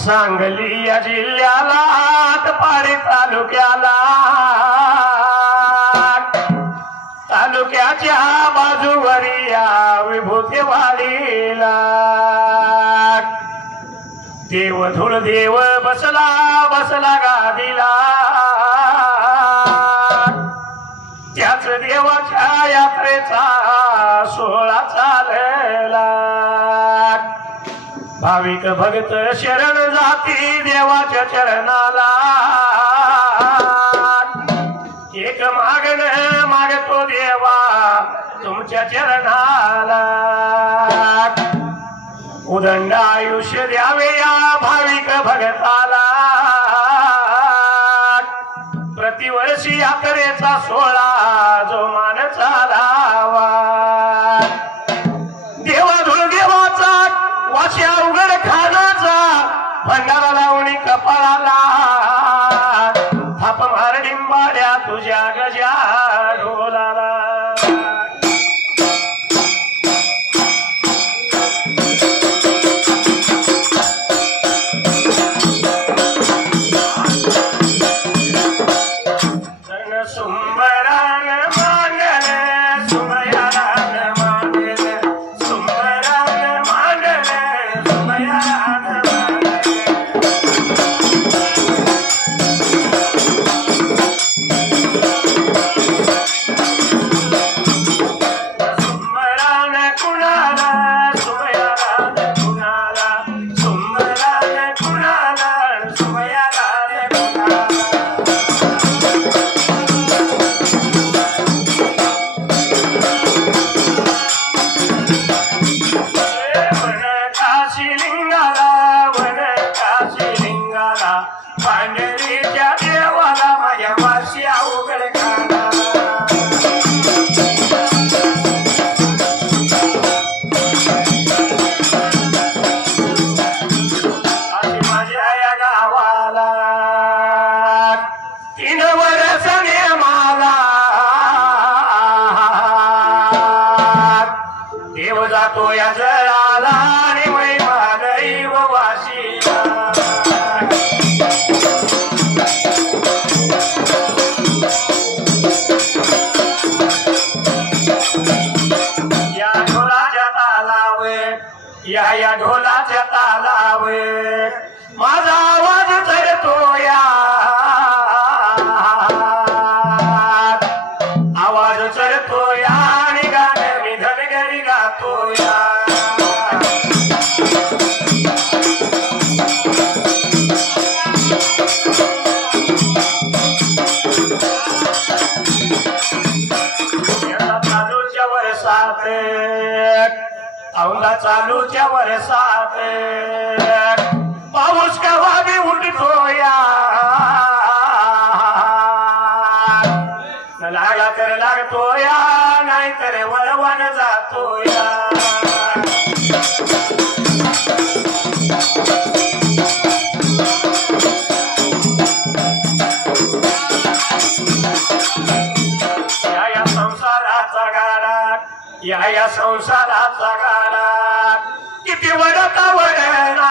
सांगली या जिल्ह्याला आटपाडी तालुक्याच्या बाजूवरी या विभूतीवाडीला देवधूळ देव बसला गादीला त्याच देवाच्या यात्रेचा सोहळा चालला भाविक भक्त शरण जाती देवाच्या चरणाला एक मागतो देवा तुमच्या चरणाला उदंड आयुष्य द्यावे या भाविक भगताला प्रतिवर्षी यात्रेचा सोहळा जो मान चालावा देवाधूळ देवाचा वाच्या उघड खानाचा भंडारा लावणी कपाळाला थाप मार डिंबाड्या तुझ्या गजा ढोलाला पांढरीच्या देवाला माझ्या वाशी उघड खाना अशी माझ्या या गावाला 3 वर्षाने मला देव जातो या जळाला आणि महिमा दैव वाशीला या ढोलाच्या तालावर माझा आवाज चढतो या आवाज चढतो या आणि गाणं मी धनगरी गातो या चालूच्या वर्षात औंधा चालूच्या वर्षात पाऊस केव्हा बी उठतो या लागला तर लागतो या नाहीतर वळवण जातो या संसाराचा गाडा या संसाराचा गाडा किती वडता वडना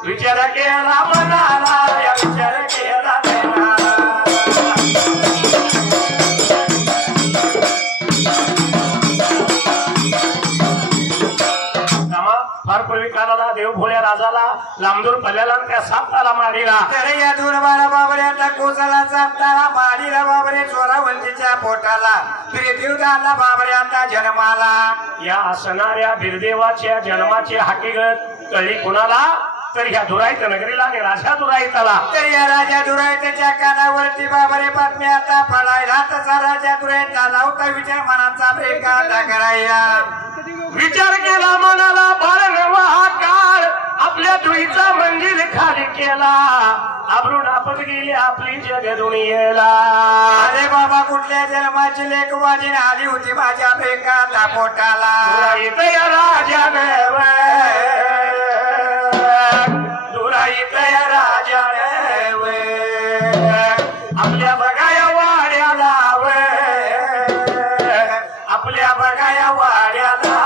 विचार केला मनाला या विचार केला फार पूर्वी काळाला देव भोळ्या राजाला लांबदूर पल्ल्याला त्या साप्ताला माडीला तर या दुर्बाला बाबऱ्याचा कोसाला साप्ताला माडीला बाबरे चोरावंतीच्या पोटाला बिरदेवदाला बाबऱ्याचा जन्माला या असणाऱ्या बिरदेवाच्या जन्माची हकीकत कळली कुणाला तर ह्या दुराईत नगरीला आणि राजा दुराईताला तर या राजा दुराईतच्या कानावरती बाबरे बातम्या आता पडायला तसा राजा दुराईता लावता विचार मनाचा बेकार करायला विचार केला मनाला बाळ नवा काळ आपल्या धुईचा मंजिल खाली केला आबरून आपत गेली आपली जग दुनियेला अरे बाबा कुठल्या जन्माची लेख वाजी आली होती माझ्या बेकार पोटाला दुराईत या राजाने दुराईत या राजाने आपल्या बघाया वाड्याला आपल्या बघाया वाड्याला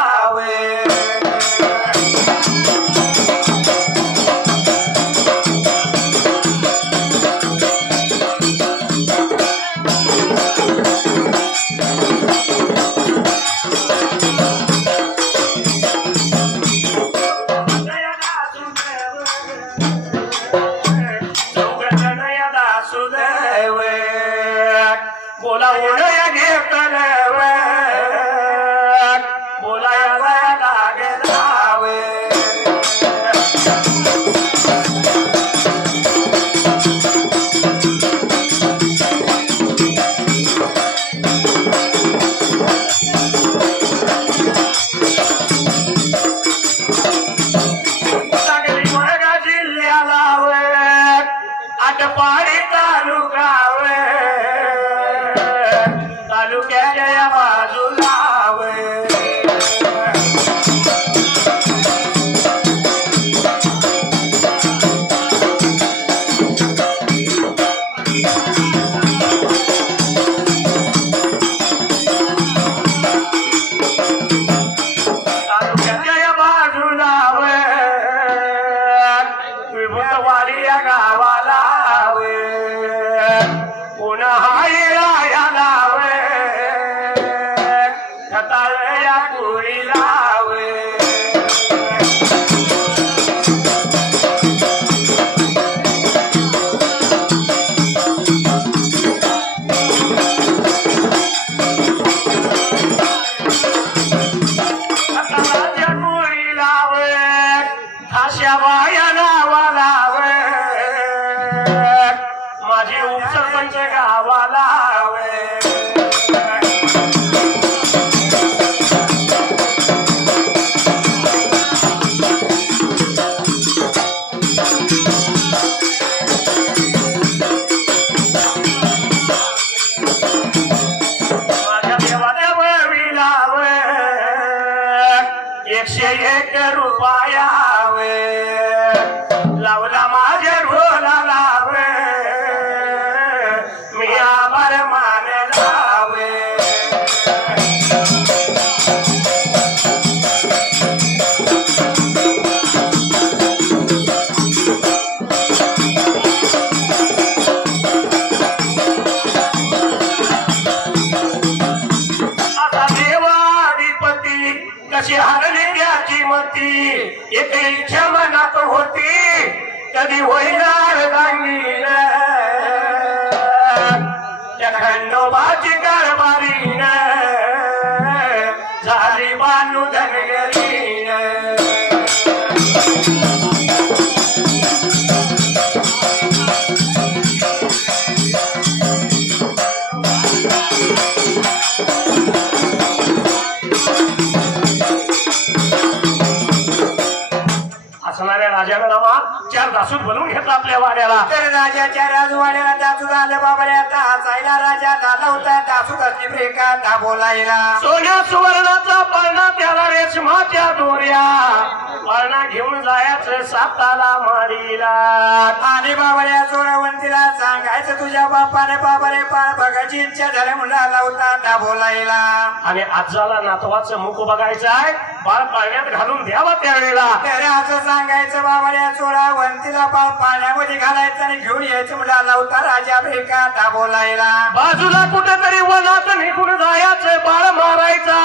एक रुपयावे लावला माझ्या ढोला लावे मी आभार मानलावे कशी हरली त्याची मती एक इच्छा मनात होती कधी होईनार रांगीन त्या खंडोबाची कारभारीन झाली बानू धनगरीन असणाऱ्या राजाला नामा चार दासूत बोलून घेतला आपल्या वाड्याला तर राजाच्या राजवाड्याला दासू झालं बाबा रे आता हसायला राजा दादा होता दासू कसली ब्रेका दा बोलायला सोन्या सुवर्णाचा पाळणा त्याला रेशमाच्या दोऱ्या पाळणा घेऊन जायचं साताला मारीला आणि बाबा रे चोरवंतीला सांगायचं तुझ्या बापाने बाबा रे पाळ बघायची इच्छा झाली मुलाला होता दा बोलायला आणि आजाला नातवाचं मुख बघायचं आहे बाळ पाळण्यात घालून द्यावा त्यावेळेला तर असं सांगायचं बाबा रे चोरावंतीला बाळ पाण्यामध्ये घालायचं आणि घेऊन यायचं मुलाला होता राजा ब्रेका दा बोलायला बाजूला कुठेतरी वनात निघून जायचं बाळ मारायचा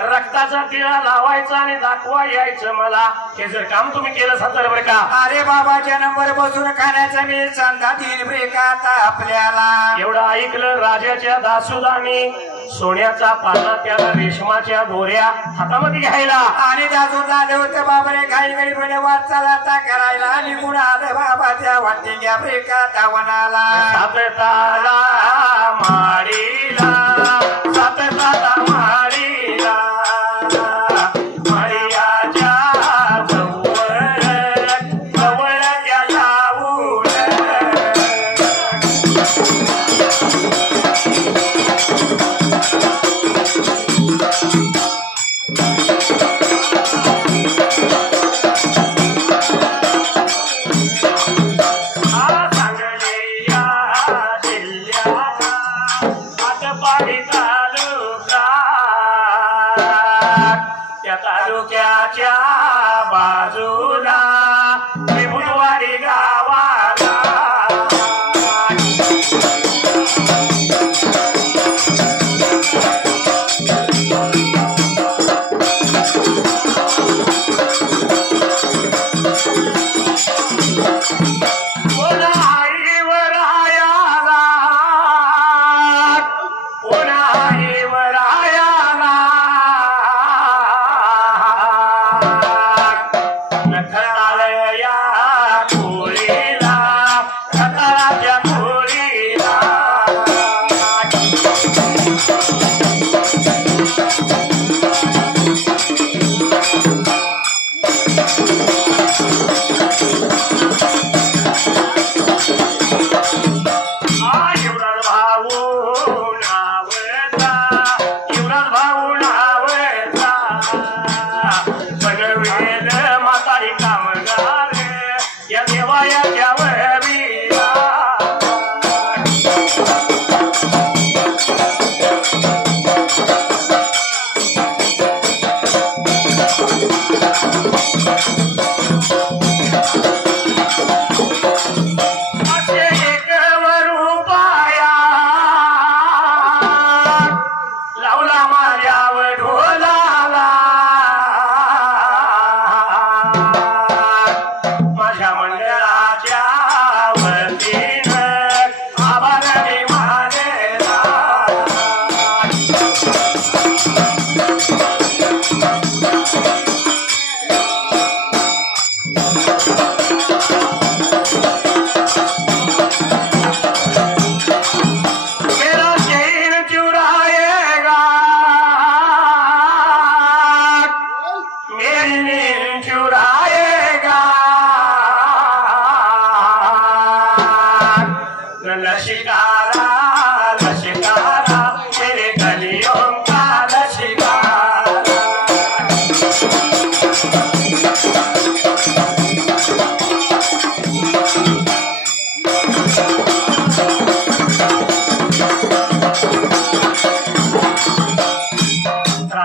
रक्ताचा टिळा लावायचा आणि दाखवा यायचं मला हे जर काम तुम्ही केलं सातर बरं का अरे बाबाच्या नंबर बसून खाण्याचा मी संधा तीन ब्रेका आता आपल्याला एवढं ऐकलं राजाच्या दासुदानी सोन्याचा पाळणा त्याला रेशमाच्या दोऱ्या हातामध्ये घ्यायला आणि दासू झाले होते बाबाने घाई घाई म्हणे वाटचाल आता करायला आणि गुण आले बाबा त्या वाटते घ्या ब्रेका धावनाला सातताला माडीला सातताला माडीला मारियाच्या जवळ जवळ त्याला उड तालुक्याच्या बाजूला बुधवाडी गावाला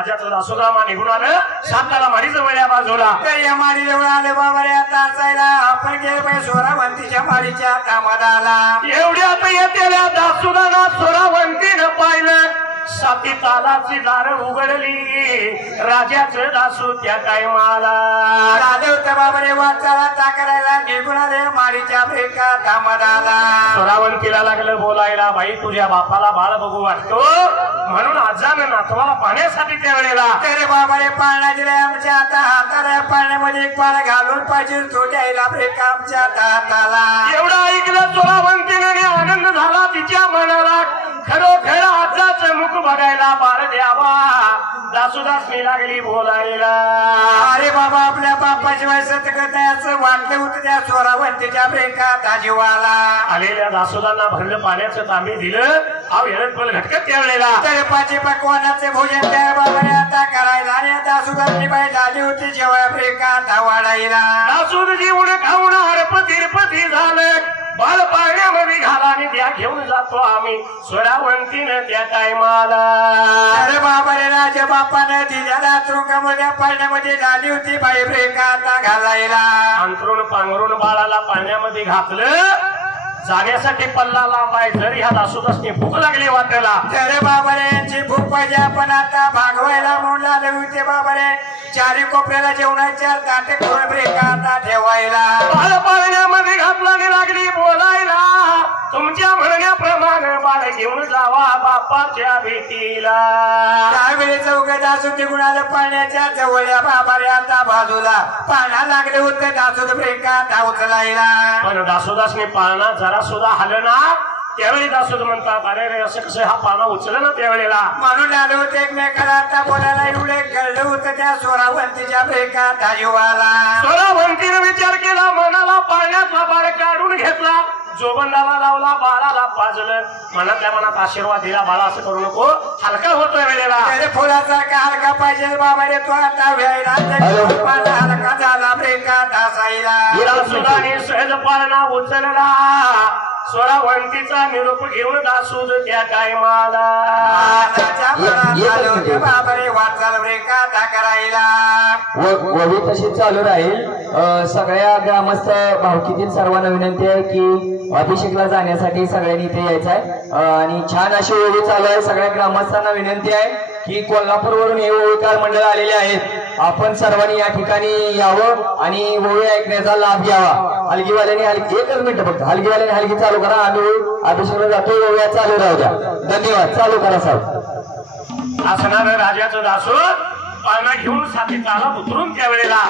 राजाचं दासोदामा निघून आलं साताला माडीचं वळ्या बाजूला. तर या माडी जवळ आले बाबा रे आता असायला आपण गेले पाहिजे सोरावंतीच्या माडीच्या कामात आला. एवढ्या आता येतेल्या दासोदाना सोरावंतीनं पाहिलं साती तालाची दार उघडली राजाचं दासू त्या टायमाला. राजा होता बाबा रे वाचाला टाकायला निघून आले माडीच्या ब्रेका कामात आला. सोरावंतीला लागलं बोलायला बाई तुझ्या बापाला बाळ बघू वाटतो म्हणून आजानं नातवाला पाण्यासाठी त्या वेळेला. अरे बाबा रे पाळणा दिलाय आमच्या आता हाताला पाण्यामध्ये एक पाळ घालून पाहिजे तो द्यायला ब्रेक आमच्या हाताला. एवढं ऐकलं सोरावंतीने आनंद झाला तिच्या मनाला. खरोखर आजाचं मुख बघायला बाळ द्यावा दासोदासनी लागली बोलायला. अरे बाबा आपल्या बापाशिवाय सतगत नाही असं वाटलं होतं त्या सोरावंतीच्या ब्रेकात आजीवाला. आलेल्या दासोदांना भरलं पाण्याचं तांबे दिलं अव हेळत पल घटकत त्या वेळेला. तर पाची पकवानाचे भोजन त्या बाबा रे आता करायला आणि आता सुधारणी बाई झाली होती जेव्हा ब्रेकात वाढायला. दासोद जीवन खाऊन हरपती झालं बाळ पाण्यामध्ये घाला आणि त्या घेऊन जातो आम्ही सोरावंतीनं त्या टायमाला. अरे बाबा रे राजा बापानं दिल्याला तुरुंगामध्ये पाण्यामध्ये झाली होती बाई ब्रेकात घालायला. अंतरून पांघरून बाळाला पाण्यामध्ये घातलं जाण्यासाठी पल्ला लांबाय जर ह्या दासोदासनी भूक लागली वाटेला. अरे बाबा रे यांची भूक पाहिजे आपण आता भागवायला म्हणून आले होते बाबा रे चारी कोपऱ्याला जेवणाच्या ताटे करून ब्रेकात ठेवायला. बाळ पाण्यामध्ये घातला आणि लागली बोलायला तुमच्या म्हणण्याप्रमाणे बाळ घेऊन जावा बापाच्या भेटीला. त्यावेळी चौघ दासू निघून आलं पाण्याच्या जवळ्या बाबा रे आता बाजूला पाण्याला लागले होते दासूद ब्रेकात उचलायला. पण दासोदासने पाळणा जरा सुद्धा हलं ना त्यावेळी दासोद म्हणतात अरे रे असं कसं हा पाळणा उचल ना त्यावेळेला. म्हणून आले होते एकमेकाला आता बोलायला एवढे कळलं होतं त्या सोरावंतीच्या ब्रेकात आजीवाला. सोरावंतीने विचार केला मनाला पाळण्यातला बाळ काढून घेतला जोबंडाला लावला बाळाला पाजलं मनातल्या मनात आशीर्वाद दिला बाळा असं करू नको हलका होतोय वेळेला. फुलासारखा हलका पाहिजे बाबा रे तो आता व्हायला हलका झाला ब्रेकात असायला. सुधाने सहज पाळणा उचलला सोरावंतीचा निरोप घेऊन दासूद त्या टायमाला. बाबा रे वाचाल ब्रेकात करायला. वही तशी चालू राहील. सगळ्या ग्रामस्थ भावकीतील सर्वांना विनंती आहे की अभिषेकला जाण्यासाठी सगळ्यांनी इथे यायचं आहे आणि छान अशी ओवी चालू आहे. सगळ्या ग्रामस्थांना विनंती आहे की कोल्हापूरवरून हे ओवीकार मंडळ आलेले आहेत आपण सर्वांनी या ठिकाणी यावं आणि ओवी ऐकण्याचा लाभ घ्यावा. हलगीवाल्यांनी एकच मिनिट फक्त हलगीवाल्यांनी हलगी चालू करा आम्ही अभिषेकला जातो ओव्या चालू राहू द्या. धन्यवाद. चालू करा साहेब. असणार राजाचं दासूद पाळणा घेऊन साथी ताला उतरून त्यावेळेला.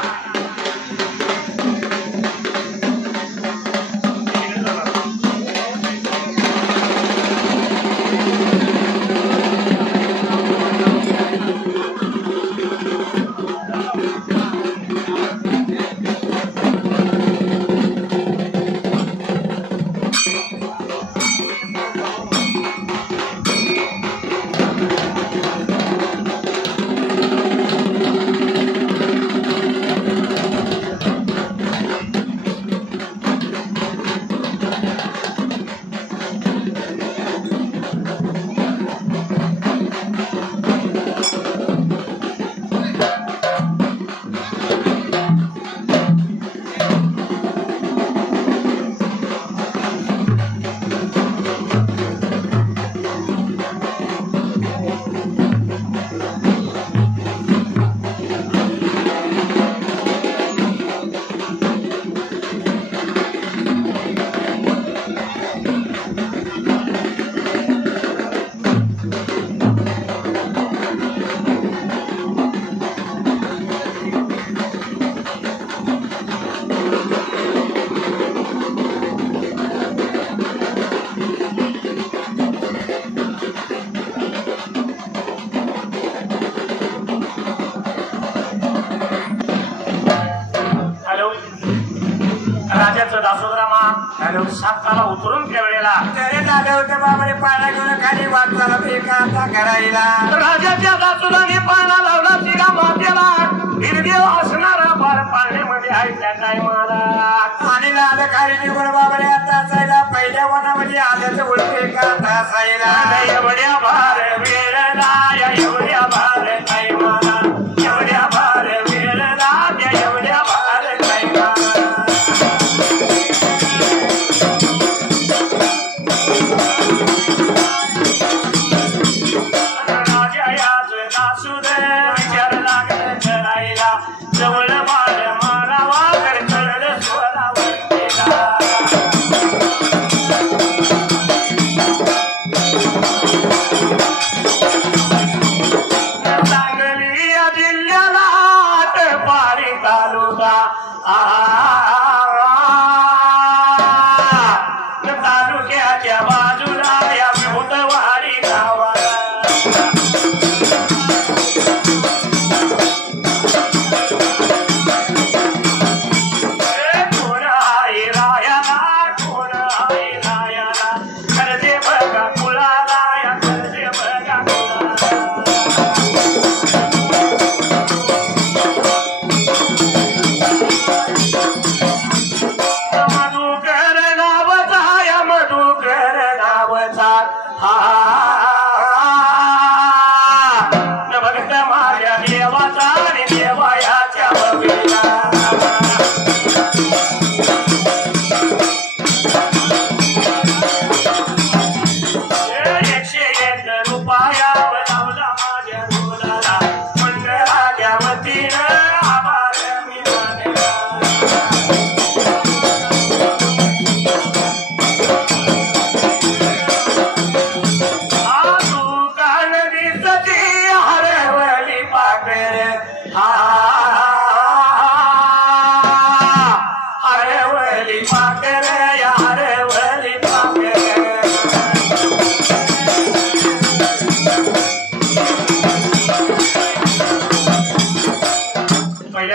राजाचं दासोदरामा हॅलो साताला उतरून त्या वेळेला तरी झालं होतं बाबरे पाळणा घेऊन खाली वाटला एका करायला. राजाच्या दासोदाने पाळणा लावला तिला मातेला निर्देव असणारा बाळ पाळण्यामध्ये आहे त्या टायमाला आणि लाल खाली निघून बाबरे आता जायला पहिल्या वनामध्ये आल्याचं उलटे का तासायला एवढ्या भार वेळेला एवढ्या भार टायमा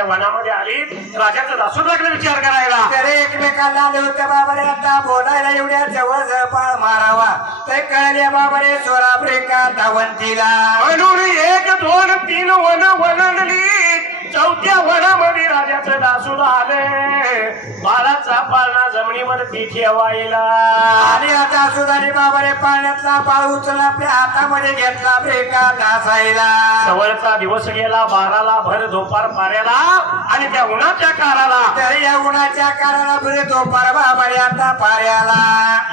वनामध्ये आली राजाचं दासून लागलं विचार करायला. तरी एकमेकांना आले होते बाबा रे. आता बोलायला एवढ्या जवळ झपाळ मारावा ते कळले बाबा रे. सोराब्रेका धावंतीला म्हणून 1 2 3 वन वनडली. चौथ्या वनामध्ये राजाचं दासून आले. बाळाचा पाळणा जमिनीवरती ठेवायला. आणि आता सुधारी बाबा रे पाण्यातला बाळ उचलला आपल्या हातामध्ये घेतला ब्रेका घासायला. जवळचा दिवस गेला. 12ला भर दुपार पाऱ्याला आणि त्या उन्हाच्या काराला. तरी या उन्हाच्या काराला भर दुपार बाबा रे आता पाऱ्याला.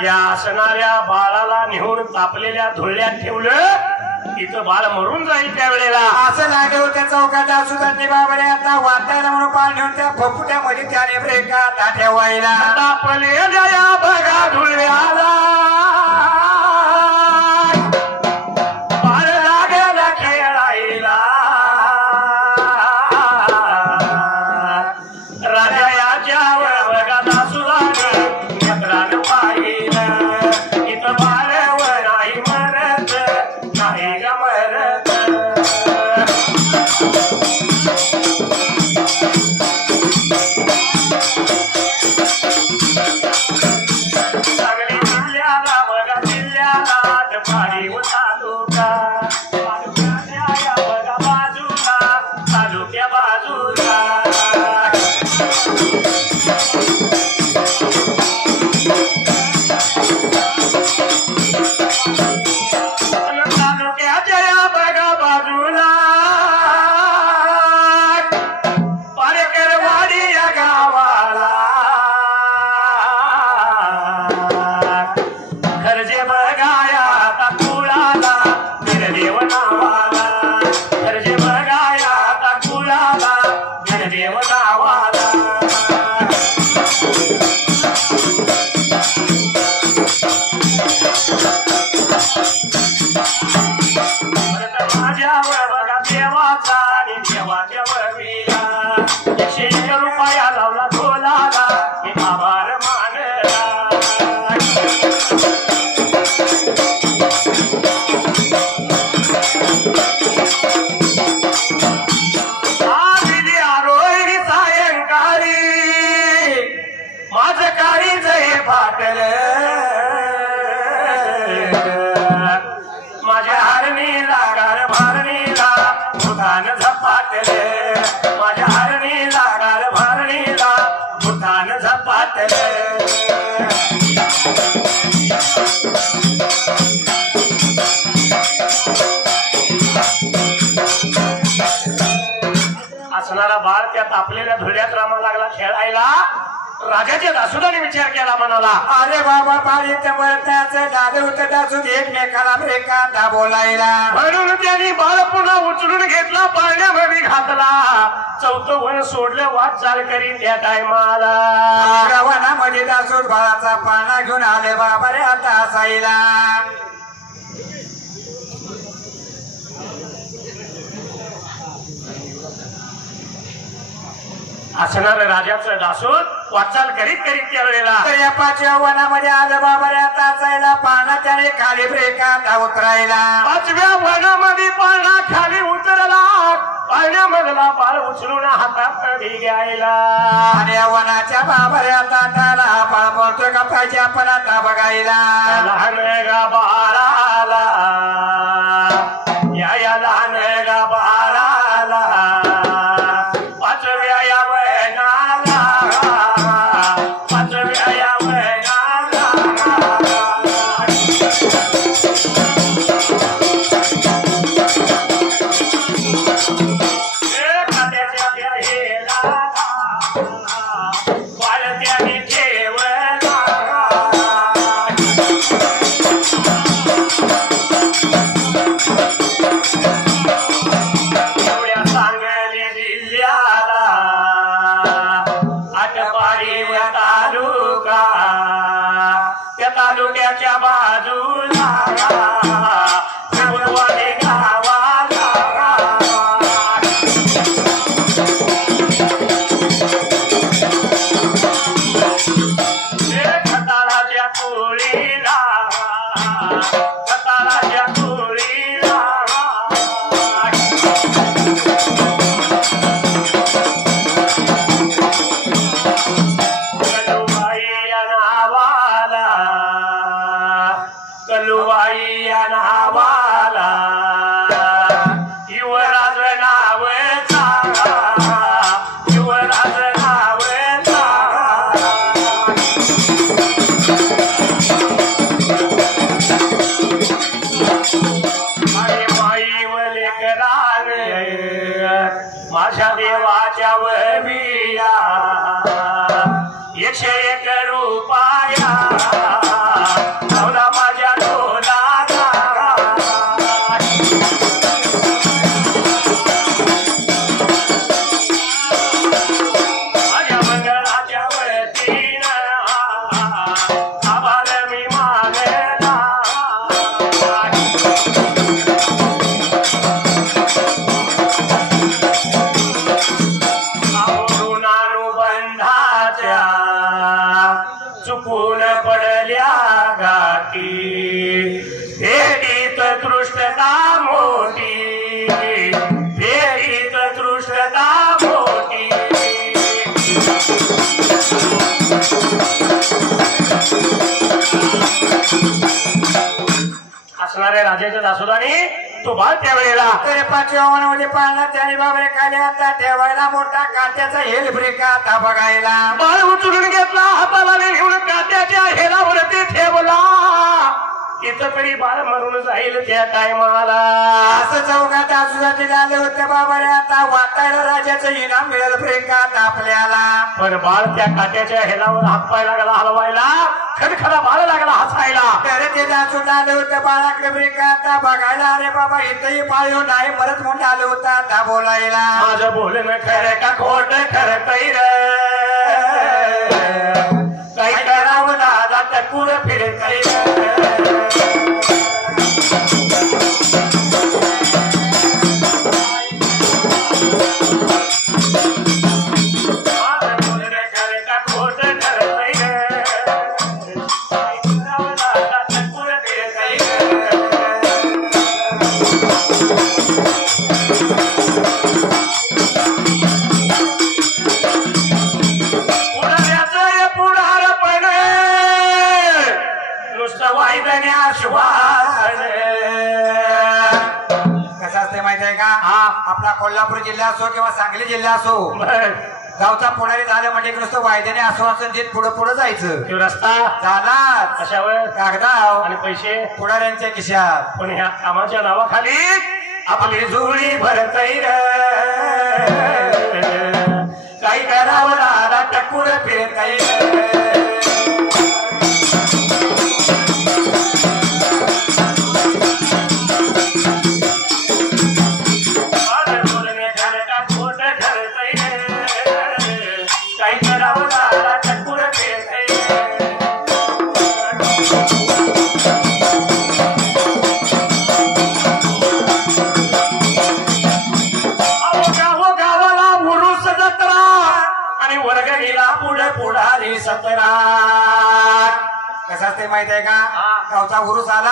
या असणाऱ्या बाळाला नेऊन तापलेल्या धुळ्यात ठेवलं. इथं बाळ मरून जाईल त्यावेळेला. असं लागलं होत्या चौकात सुधारणी बाबा रे. आता वाटायला म्हणून पाणी नेऊन त्या फपुट्यामध्ये त्याने ब्रेका ठेवायला. तापलेल्या बघा धुळ्याला बाळ लागला खेळायला. राजा याच्यावर बघा दासूला नेत्रानं पाहिलं. इथं बाळवर नाही मरत नाही ग मरत. चांगली जिल्ह्याला बघा जिल्ह्याला पाणी तालुका. तालुक्याच्या बघा बाजूला तालुक्या बाजूला. तालुक्याच्या बघा बाजूला पारेकरवाडी या गावाला. खर्जे बघाया आता कुळाला बिरदेव नावाला. खर्जे बघाया आता कुळाला बिरदेव नावाला. माझ्यावर बघा देवाचा आणि देवाच्या बळीला. 101 रुपया लावला ढोलाला मी आभार मानला. आदिली आरोही सायंकाळी माझं काळीच हे फाटलं. माझ्या हरणीला गार भारणीला भूतान झपाटले. माझ्या हरणीला गार भारणीला भूतान झपाटले. असणारा बाळ त्या तापलेल्या धुळ्यात रामा लागला खेळायला. राजाच्या दासुदाने विचार केला मनाला. अरे बाबा बारी त्याचं दादे होतं दासून एकमेकाला ब्रेका बोलायला. म्हणून त्यांनी बाळ पुन्हा उचलून घेतला पाळण्यामध्ये घातला. 4थं वन सोडलं वाटचाल करीन त्या टायमाला. गव्हाणामध्ये दासून बाळाचा पाळणा घेऊन आले बाबा रे आता असायला. असणार राजाचं दासून वाटचाल करीत करीत त्यावेळेला तर या 5व्या वनामध्ये आलं बाबा रे आता जायला पाळणा त्याने खाली ब्रेकात उतरायला 5व्या वनामध्ये पाळणा खाली उतरला पाळण्यामधला बाळ उचलून हातात घ्यायला आणि या वनाच्या बाबा रे आता त्याला बाळ बोलतोय का पाहिजे आपण आता बघायला लहान गा बाळाला या लहान गा बाळाला 5व्या या वनाला 5व्या या वनाला वाळत्याने ठेवला एवढ्या सांगली जिल्ह्याला आटपाडी तालुका त्या तालुक्याच्या बाजूला प्रभुवाडी गावाला खताळाच्या टोळीला खताळाच्या टोळीला कलुबाई या नावाला कलुबाई या नावाला युवराज नावचा युवराज नावचा आणि माई वलेकरान माझ्या देवाच्या वबिया 101 रुपया लावला माझ्या डोलाला माझ्या मंगळाच्या वतीनं आभार मी मानला अनुबंधाच्या चुकून पडल्या गाठी फेरीत दृष्टता मोठी फेरीत दृष्टता मोठी असणाऱ्या राजाच्या दासोदानी तो बाळ त्यावेळेला तर 5व्या वनामध्ये पाळणा त्याने बाबा रे खाली आता ठेवायला मोठा काट्याचा हेल ब्रेक आता बघायला बाळ उचलून घेतला हाताला घेऊन काट्याच्या हेलावरती ठेवला इथं तरी बाळ मरून जाईल त्या टायमाला असं चौकात आजूबाजूला आले होते बाबा रे आता वाटायला राजाचं इनाम मिळेल ब्रेकात आपल्याला पण बाळ त्या काट्याच्या हेलावर हात पाय लागला हलवायला खडखडा बाळ लागला हसायला तर ते जाचून आले होते बाळाकडे ब्रेकात बघायला अरे बाबा इथंही पाळीव नाही परत म्हणून आले होता आता बोलायला माझं बोलणं खरं का खोट खरं कैर काही करावं दादा टकूर फिर कैर कसं असते माहित आहे का आपला कोल्हापूर जिल्हा असो किंवा सांगली जिल्हा असो गावचा पुढारी झालं म्हणजे नुसतं वायद्याने आश्वासन देत पुढे पुढे जायचं रस्ता झाला कशावर कागदाव आणि पैसे पुढाऱ्यांच्या खिशात पण ह्या कामाच्या नावाखाली आपली जुळी भरतय काही करावं दादा टकूर फिरतय वर्गणीला पुढे पुढारी 17. कसं असते माहित आहे का गावचा उरूस आला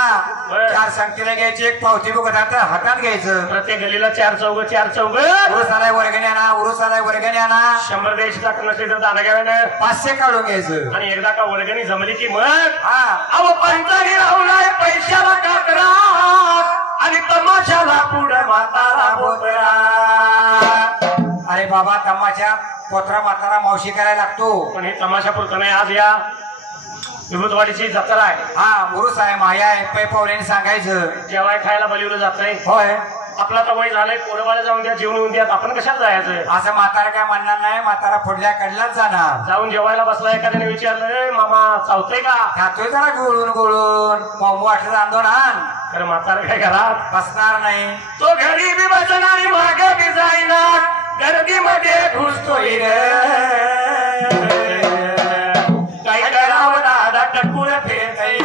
4 संख्येला घ्यायची, एक पावती बुक हातात घ्यायचं. प्रत्येक गलीला 4 चौघ उरूस आलाय वर्गणी आणा, उरूस आलाय वर्गणी आणा. 100 द्यायची नसली तर दाना घ्याव्यानं 500 काढून घ्यायचं. आणि एकदा का वर्गणी जमली की मग हा अहो पंचानी राहुलाय पैशाला काकरा आणि तमाशाला पुढे म्हातारा बोतरा. अरे बाबा तमाशा पोत्रा म्हातारा मावशी करायला लागतो. पण हे तमाशा पुरतं नाही. आज या विभूतवाडीची जत्रा आहे. हा उरूस आहे, माया आहे, पै पावल्याने सांगायचं. जेवाय खायला बोलवलं जातंय. होय आपला तर वय झालंय, पोरबाळा जाऊन द्या, जेवण येऊन द्या, आपण कशाला जायचं. असं म्हातारा काय म्हणणार नाही, म्हातारा पुढल्या कडलाच जाणार. जाऊन जेवायला बसला, एखाद्याने विचारलं मामा चावतंय का, खातोय जरा गोळून गोळून मऊ वाटलं आंदोलन आण. तर म्हातारा काय घरात बसणार नाही. तो घरी बी बसणार आणि मागे बी जाईनार, गर्दीमध्ये घुसतोय रे. काय करावं दादा टक्कुर फिरतय.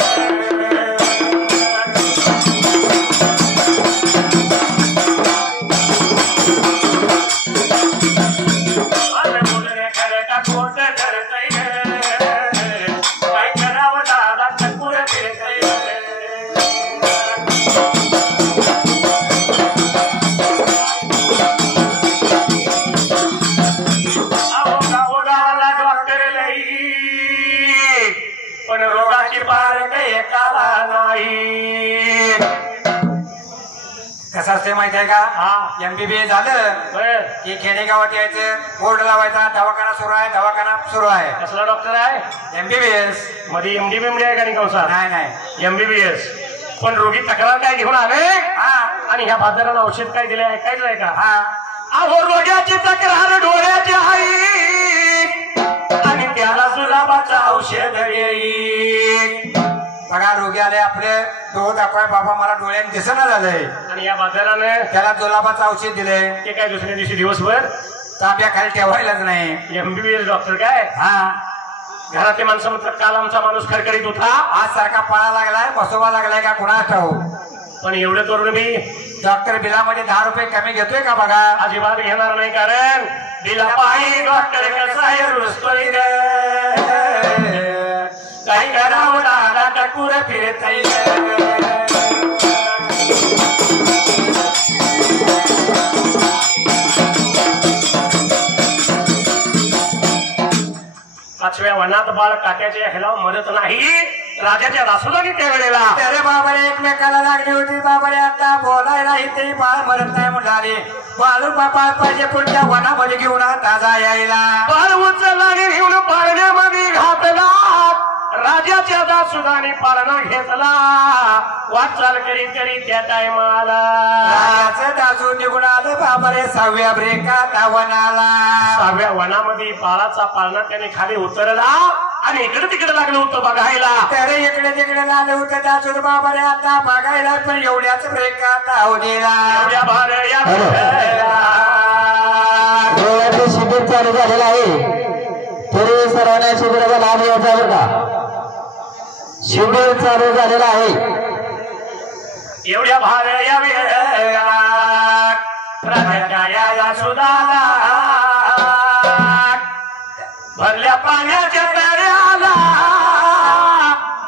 पण रोगाची पार काही काला नाही. कसं असते माहित आहे का हा MBBS झालं बर. की खेडेगावात यायचं, बोर्ड लावायचा, दवाखाना सुरू आहे, दवाखाना सुरू आहे. कसला डॉक्टर आहे. MBBS मध्ये MD बिमडी आहे का नाही कौसा. नाही नाही. MBBS. पण रोगी तक्रार काय घेऊन आले हा आणि ह्या बाजाराला औषध काय दिले ऐकायचं आहे का. हा अहो रोग्याची तक्रार डोळ्याची आई आणि त्याला जुलाबाचं औषध येईल. बघा रोगी आले आपले डोळे दाखवाय, बाबा मला डोळ्याने दिसना झालंय. आणि या बाजारानं त्याला जुलाबाचं औषध दिले. ते काय दुसऱ्या दिवशी दिवसभर तांब्या खाली ठेवायलाच नाही. MBBS डॉक्टर काय. हा घरातले माणसं म्हणतात काल आमचा माणूस खडखडीत होता, आज सारखा पळा लागलाय, बसोबा लागलाय का कुणा ठाऊ. पण एवढं करून मी डॉक्टर बिलामध्ये 10 रुपये कमी घेतोय का बघा. अजिबात घेणार नाही, कारण बिला पायी डॉक्टर कसा आहे रुसतोय रे. काही करावं दादा टकूर फिरतय. पाचव्या वनात बाळ काट्याच्या ह्याला मदत नाही, राजाच्या रासुदानी त्या वेळेला. अरे बाबारे एकमेकाला लागली होती, बाबारे आता बोलायला इथे बाळ मरत नाही म्हणाले. बाळू बाबा पाहिजे पुढच्या वनामध्ये घेऊन ताजा यायला. बाळ उचलला आणि घेऊन पाळण्यामध्ये घातला, राजाच्या दासुदाने पाळणा घेतला. वाटचाल करीत करीत त्या टायमाला राजाचं दाजू निघून आलं बाबारे 6व्या ब्रेकात वनाला. 6व्या वनामध्ये बाळाचा पाळणा त्याने खाली उतरला आणि इकडे तिकडे लागलं होतं बघायला. तर इकडे तिकडे लागलं होतं दाजू बाबारे आता बघायला, पण एवढ्याच ब्रेकात आवडीला. एवढ्या भार या डोळ्याचे शिबिर चालू झालेलं आहे, तरी सर्वांना शिबिराचा लाभ घ्यायचा बरं का. शिबिर चालू झालेलं आहे. एवढ्या भार या राजाच्या या सुदाला भरल्या पाण्याच्या तळ्याला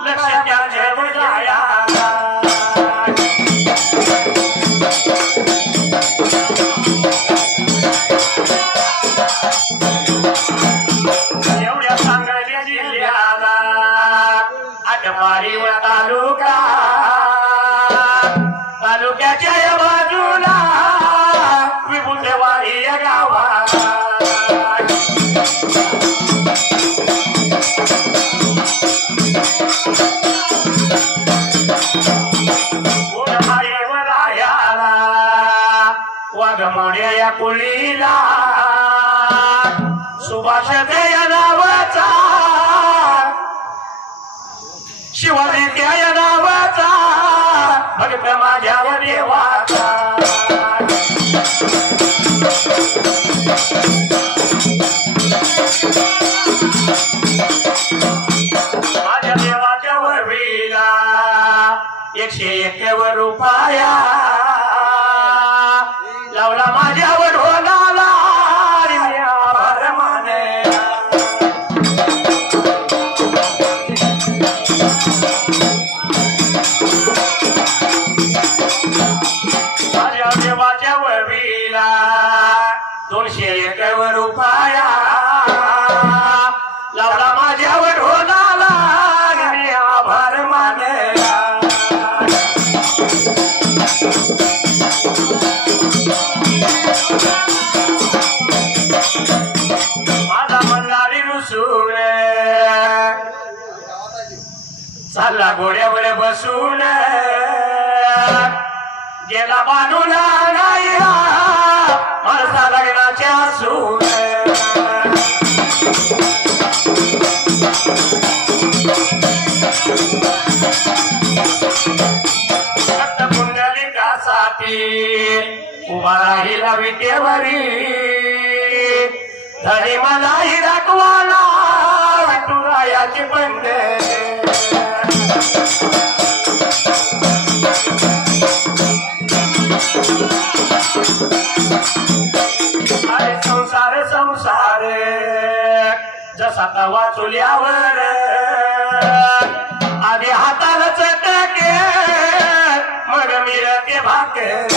लक्ष त्याच्या बजाया. एवढ्या सांगल्या जिल्ह्याला आटपाडी व तालुका, तालुक्याच्या या बाजूला विभूतवाडी या गावात. रायाला वाघमोड्या या कुळीला सुभाष या नावाचा, शिवाजी त्या या नावाचा भक्त माझ्या देवाचा. माझ्या देवाच्या वरवीला 101 रुपया लावला माझ्यावर ढोलाला. आभार माने आला घोड्यावर बसून गेला बांधून नाहीला माणसा लग्नाच्या सून पुंडलिकासाठी उभा राहिला विटेवरी तरी मलाही दाखवाना विठुरायाची बंद अरे संसार संसार जसा तवा चुल्यावर आधी हाताला चटके मग मिरते भाकर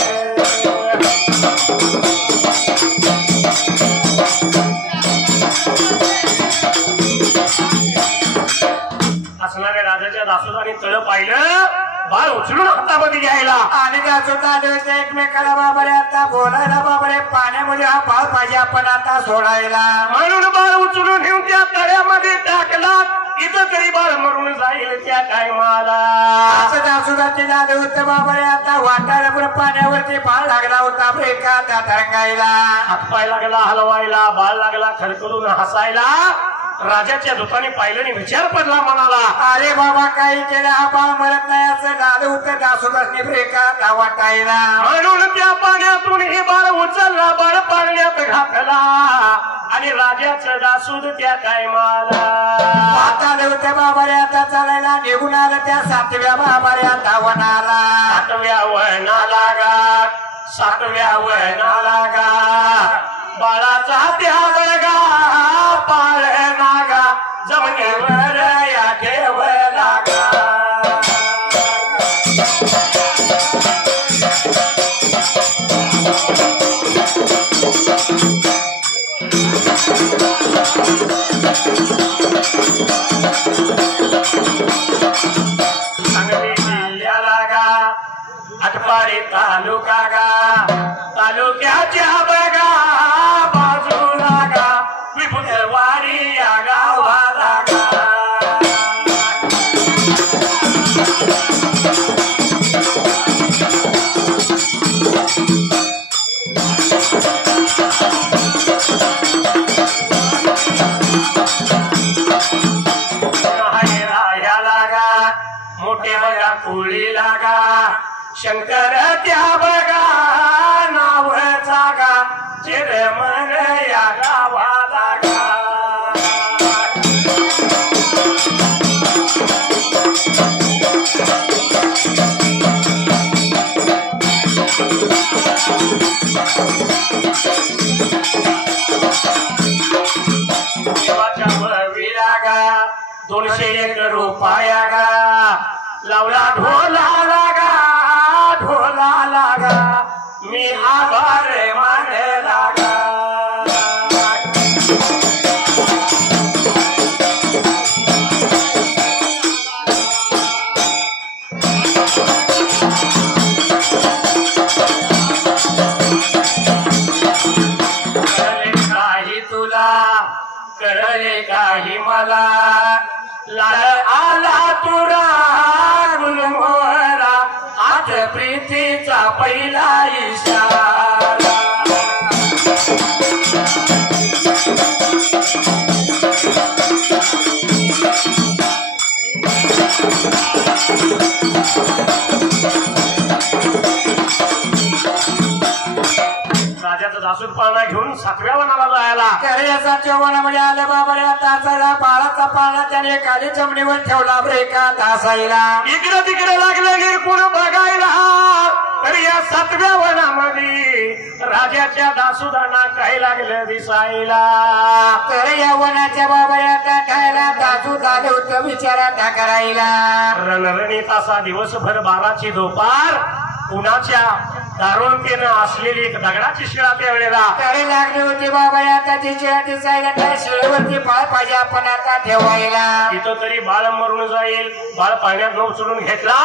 असणाऱ्या राजाच्या दासोदाने तळ पाहिलं बाळ उचलून हातामध्ये घ्यायला आणि त्या एकमेकाला बाबारे आता बोलायला बाबारे पाण्यामध्ये हा बाळ पाहिजे आपण आता सोडायला म्हणून बाळ उचलून घेऊन त्या तळ्यामध्ये टाकला इथं तरी बाळ मरून जाईल त्या टायमाला असं दासोदाचे झाले होते बाबारे आता वाटायला पुढे पाण्यावरती बाळ लागला होता एका त्या तरंगायला हातपाय लागला हलवायला बाळ लागला खडखडून हसायला राजाच्या दुकानी पाहिलं विचार पडला मनाला अरे बाबा काही केलं हा बाळ मरत नाही असं झालं होतं दासोदासनी ब्रेका वाटायला म्हणून त्या पाण्यातून हे बाळ उचलला बाळ पाण्यात घातला आणि राजाचं दासूद त्या टायमाला आले होते बाबारे आता चालायला निघून आलं त्या 7व्या बाबारे आता वनाला 7व्या वनाला गा 7व्या वनाला गा बाळाचा त्या बळगा पाळ नागा जमिनीवर या ठेव लागा सांगली जिल्ह्याला गा आटपाडी तालुका गा तालुक्याच्या बघा बाजूला गा विपुलवाडी या गावाला गा मोठे बघा कुळी लागा शंकर त्या बघा नाव जागा चिरमन या गावाला गा देवाच्या बळवीला गा 201 रुपया गा लावला ढोला लागा ढोला लागा मी आभार माने लागा कळले काही तुला कळले काही मला लाल आला तुरा गुलमोहरा आज प्रीतीचा पहिला इशारा राजाचा दासूद पाळणा घेऊन 7व्या वनाला जायला याचा वनामध्ये आलं बाबारे आता बाळाचा पाळणा त्याने एखादी जमिनीवर ठेवला ब्रेका तासाईला इकडे तिकडे लागले निर्गुण बघायला तर या 7व्या वनामध्ये राजाच्या दासुदांना काय लागलं दिसायला तर या वनाच्या बाबारे आता खायला दासूद आले होतं विचारात करायला रणरणीत असा दिवसभर 12ची दुपार उन्हाच्या दारुणतेनं असलेली एक दगडाची शिळा त्या वेळेला तरी लागली होती बाबा आता ती शिळा दिसायला त्या शिळेवरती बाळ पाहिजे आपण आता ठेवायला तिथं तरी बाळ मरून जाईल बाळ पाण्यात न उचलून घेतला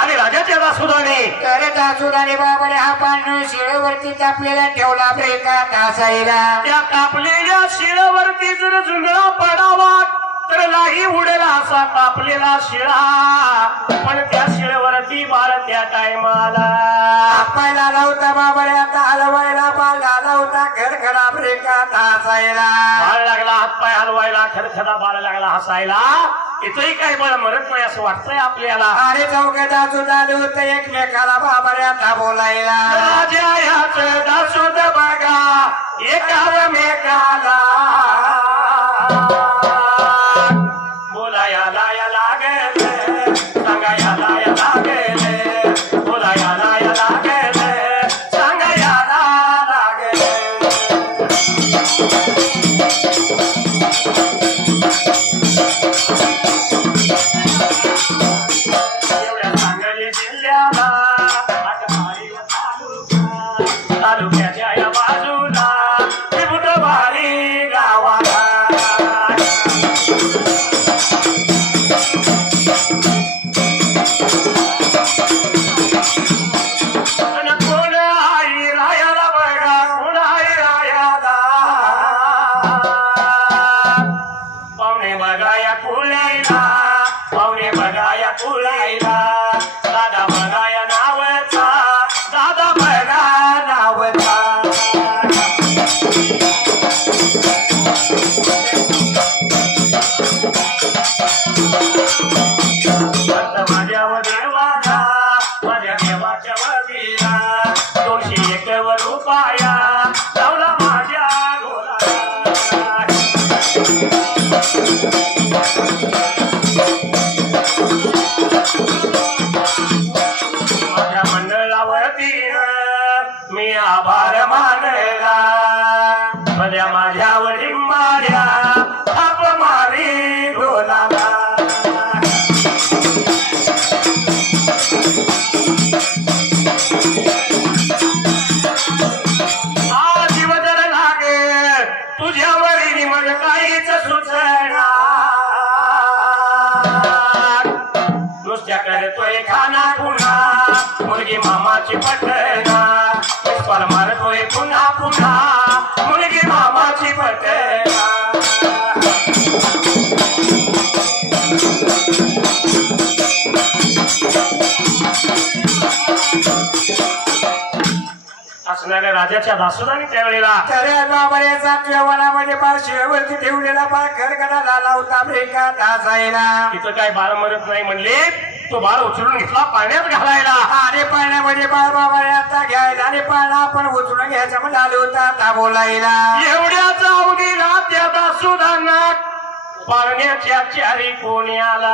आणि राजाच्या दासुदाने तर दासुदाने बाबाने हा पाणी शिळेवरती तापलेला ठेवला ब्रेका तासायला त्या कापलेल्या शिळेवरती जर जुंगळा पडावा तर नाही उडेल असा कापलेला शिळा, पण त्या शिळेवरती बार त्या टायमाला पहिला लावता बाबऱ्या हलवायला, बाळा लावता खडखडा ब्रेका तासायला, बाळ लागला हातपाय हलवायला, खडखडा बाळ लागला हसायला. इथंही काही बळ मरत नाही असं वाटतंय आपल्याला. अरे चौघदा सुद्धा होत एकमेकाला बाबऱ्या बोलायला, राजा याच दासोद बघा एकामेकाला बोलायला या लागेल, सांगायला या लागेल, बोलायला या लागेल, सांगायला लागेल. एवढ्या सांगली जिल्ह्याला तालुक्याच्या या बाजूला विभुटवाडी गावाला कोण आई रायाला बघा, कोण आई रायाला पाहुणे बघा या कुळीला, पाहुणे बघा या कुळीला, दादा बघा या नावाचा, दादा बघा नावाचा. माझ्या देवाला, माझ्या देवाच्या वतीला 201 रुपया लावला माझ्या डोला. माझ्या मंडळावरती मी आभार मानला, भल्या माझ्यावरील माझ्या थाप मारी डोलाला. हा जीव जर लागे तुझ्यावरील मग काहीच सुचणार, नुसत्या करतोय खाना पुन्हा मुलगी मामाची पटना, पिस्तॉल मारतोय पुन्हा पुन्हा मुलगी मामाची पटना. असणाऱ्या राजाच्या दासोदाने त्यावेळेला त्या बाबऱ्याचा जेवणामध्ये बाळ शिळेवरती ठेवलेला बाळ खडखडा लावता ब्रेका तासायला. तिथं काय बाळ मरत नाही म्हणले, तो बाळ उचलून घेतला पाण्यात घालायला. आणि पाण्यामध्ये बाळ बाबऱ्याचा घ्यायला आणि पाळणा आपण उचलून घ्यायचं म्हणजे आले होता बोलायला. एवढ्याच अवधीला त्या दासोदांना पाळण्याच्या चारी कोण्याला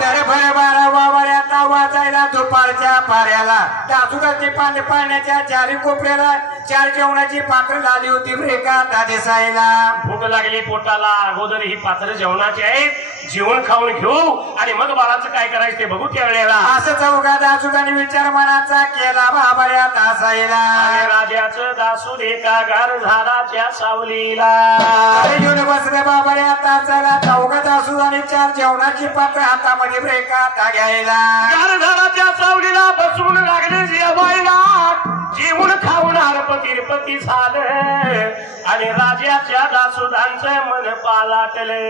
तर भर बारा बाबऱ्याचा वाचायला दुपारच्या पाऱ्याला, दासुदाची पाणी पाण्याच्या चारी कोपऱ्याला 4 जेवणाची पात्र झाली होती ब्रेका दिसायला. भूक लागली पोटाला, अगोदर ही पात्र जेवणाची आहेत, जेवण खाऊन घेऊ आणि मग बाळाचं काय करायचं ते बघू त्यावेळेला. असं चौघा दासुदाने विचार मनाचा केला बाबऱ्या तासायला. आणि राजाचं दासूद एका गार झाडाच्या सावलीला घेऊन बसले बाबऱ्या तासाला, चौघा दासुदाने 4 जेवणाची पात्र हातामध्ये ब्रेका घ्यायला. गार झाडाच्या सावलीला बसून लागले जेवायला, जेवण खाऊन तिरपती झालं आणि राजाच्या दासुदांचं मन पालाटले.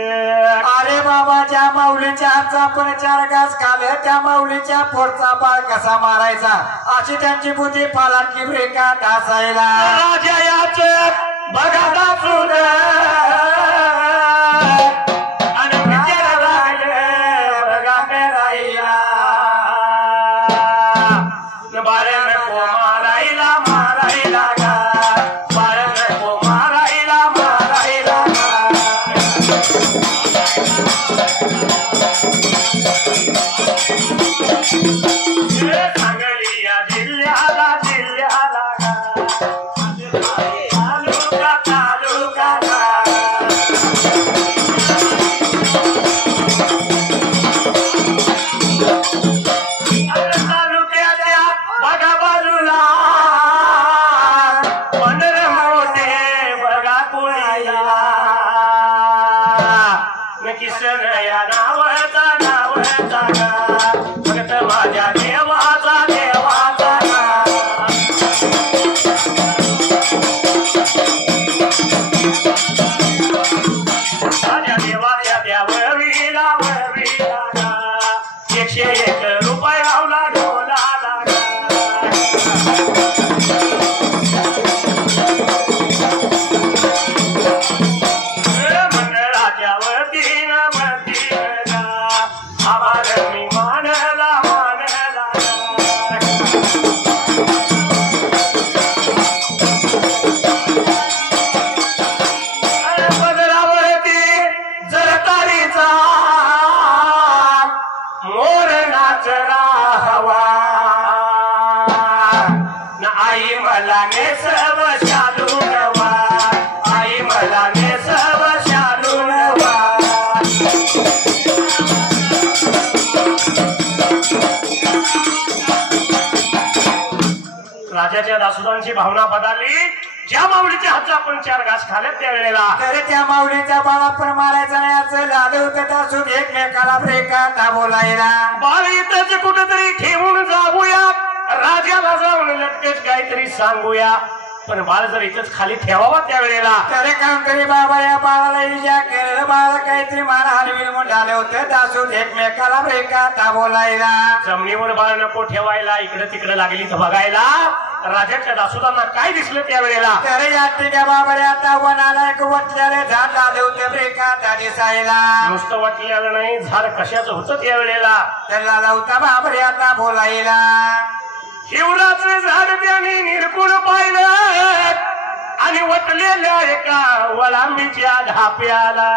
अरे बाबाच्या माऊलीच्या हातचा पण 4 घास खाल्ले, त्या माऊलीच्या पोटचा बाळ कसा मारायचा अशी त्यांची बुद्धी पालाटली ब्रेका तासायला. राजा याच बघा दासूद आणि विचार लागले बघा राहिला, बाळ नको मारायला मारायला गा, बाळ नको मारायला मारायला सांगली या जिल्ह्याला जिल्ह्याला तालुका तालुका तालुक्याच्या बघा बाजूला पंढर मोठे बघा कुळीला, किसन या नावाचा भक्त माझ्या देवाचा देवाचा माझ्या देवाच्या देवावर नेसव शालून वार, आई मला नेसव शालून वार. राजाच्या दासोदांची भावना बदलली. ज्या माऊलीच्या हातचा आपण 4 घास खाल्ले त्यावेळेला तरी त्या माऊलीच्या बाळा पण मारायचं नाही असं लाल होतं दासून एकमेकाला ब्रेका बोलायला. बाळ इथंच कुठेतरी ठेवून जाऊया, राजाला जाऊन लगेच काहीतरी सांगूया. पण बाळ जर इथंच खाली ठेवावा त्यावेळेला तरी काम करी बाबा या बाळाला इजा केलं, बाळाला काहीतरी मार हलविल म्हणून झालं होतं दासून एकमेकाला ब्रेका बोलायला. जमिनीवर बाळ नको ठेवायला, इकडे तिकडे लागली तर बघायला. राजाच्या दासोदांना काय दिसलं त्यावेळेला तरी यात्री त्या बाबाने आता वनाला एक वटल्याने झाड लावले होते ब्रेका दिसायला. नुसतं वाटलेलं नाही, झाड कशाचं होतं त्यावेळेला त्याला लावता बाबरे आता बोलायला. हिवराचं झाड त्याने निरकून पाहिलं आणि वटलेल्या एका वलांबीच्या धाप्याला.